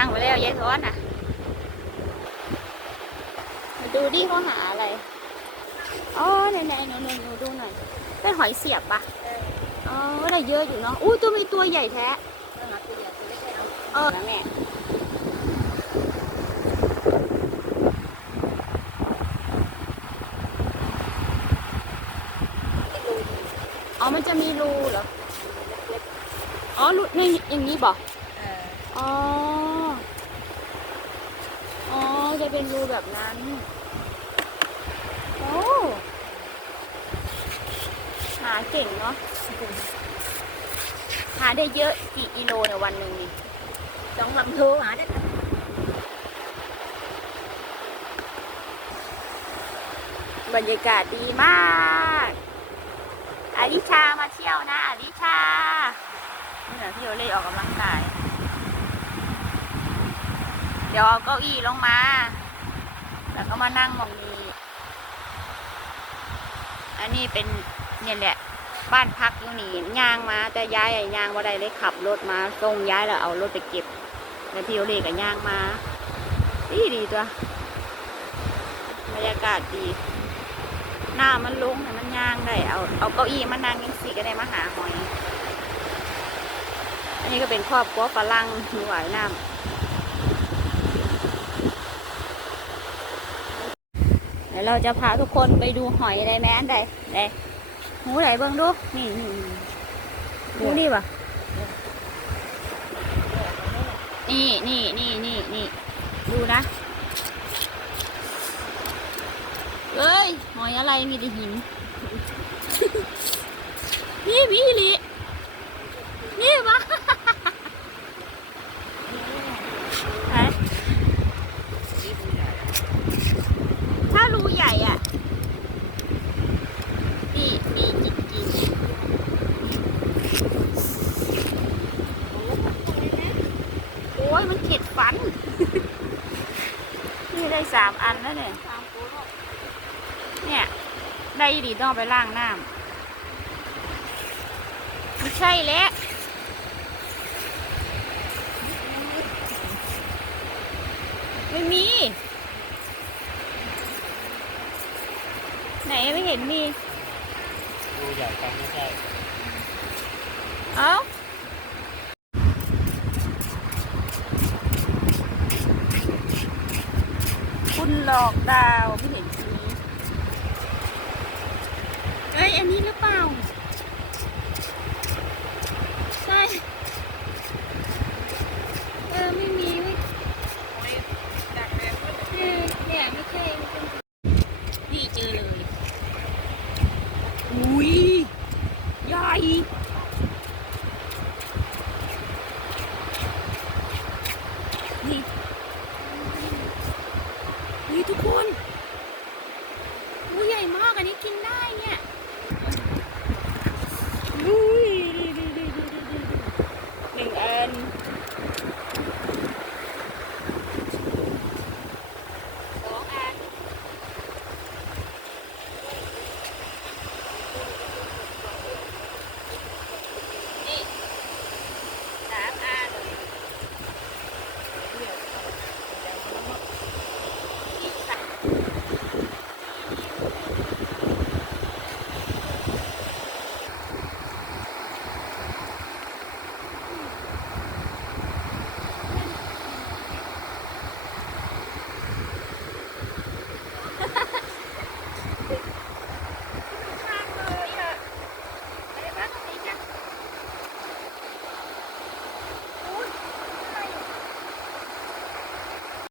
างไปแล้วยายท้อนอะมาดูดิเขาหาอะไร อ๋อไหนไหนหนูหนูหนูดูหน่อย เป็นหอยเสียบปะอ๋อได้เยอะอยู่เนาะ อู้ตัวมีตัวใหญ่แท้เออนะแม่อ๋อ มันจะมีรูเหรอ อ๋อ รูในอย่างนี้บอกอ๋อ อ๋อ จะเป็นรูแบบนั้น โอ้ หาเก่งเนาะ หาได้เยอะกี่กิโลในวันหนึ่งนี่สองลำทูหาได้บรรยากาศดีมากอาลิชามาเที่ยวนะอาลิชา นี่แหละที่โอเล่ออกกำลังกาย เดี๋ยวเอาเก้าอี้ลงมา แล้วก็มานั่งมองนี้ อันนี้เป็นเนี่ยแหละ บ้านพักอยู่นี่ย่างมา แต่ย้ายไอ้ย่างมาได้เลยขับรถมาส่งย้ายแล้วเอารถไปเก็บ แล้วพี่โอเล่ก็ย่างมา ดีดีตัวบรรยากาศดีหน้ามันลงให้มันย่างได้ เอา เอาเก้าอี้มานั่งยังสิก็ได้มาหาหอย อันนี้ก็เป็นครอบครัวฝรั่งมีหวายน้ำ ดี๋ยวเราจะพาทุกคนไปดูหอยได้ไหมอันใดได้หูไหนเบิ่งดูนี่นี่นี่หูนี่ปะนี่นี่นี่นี่นี่ดูนะเอ้ย หอยอะไรมีแต่หิน นี่พี่ลินี่มา ไหนถ้ารูใหญ่อะ นี่นี่จริงๆโอ้ย มันเข็ดฟัน นี่ได้สามอันแล้วเนี่ยเนี่ย ได้ดีต้องเอาไปล้างน้ำไม่ใช่แล้วไม่มี ไหนไม่เห็นมี ดูใหญ่ไปไม่ใช่ เอ้า คุณหลอกดาวไม่เห็นทีเอ้ย อันนี้หรือเปล่า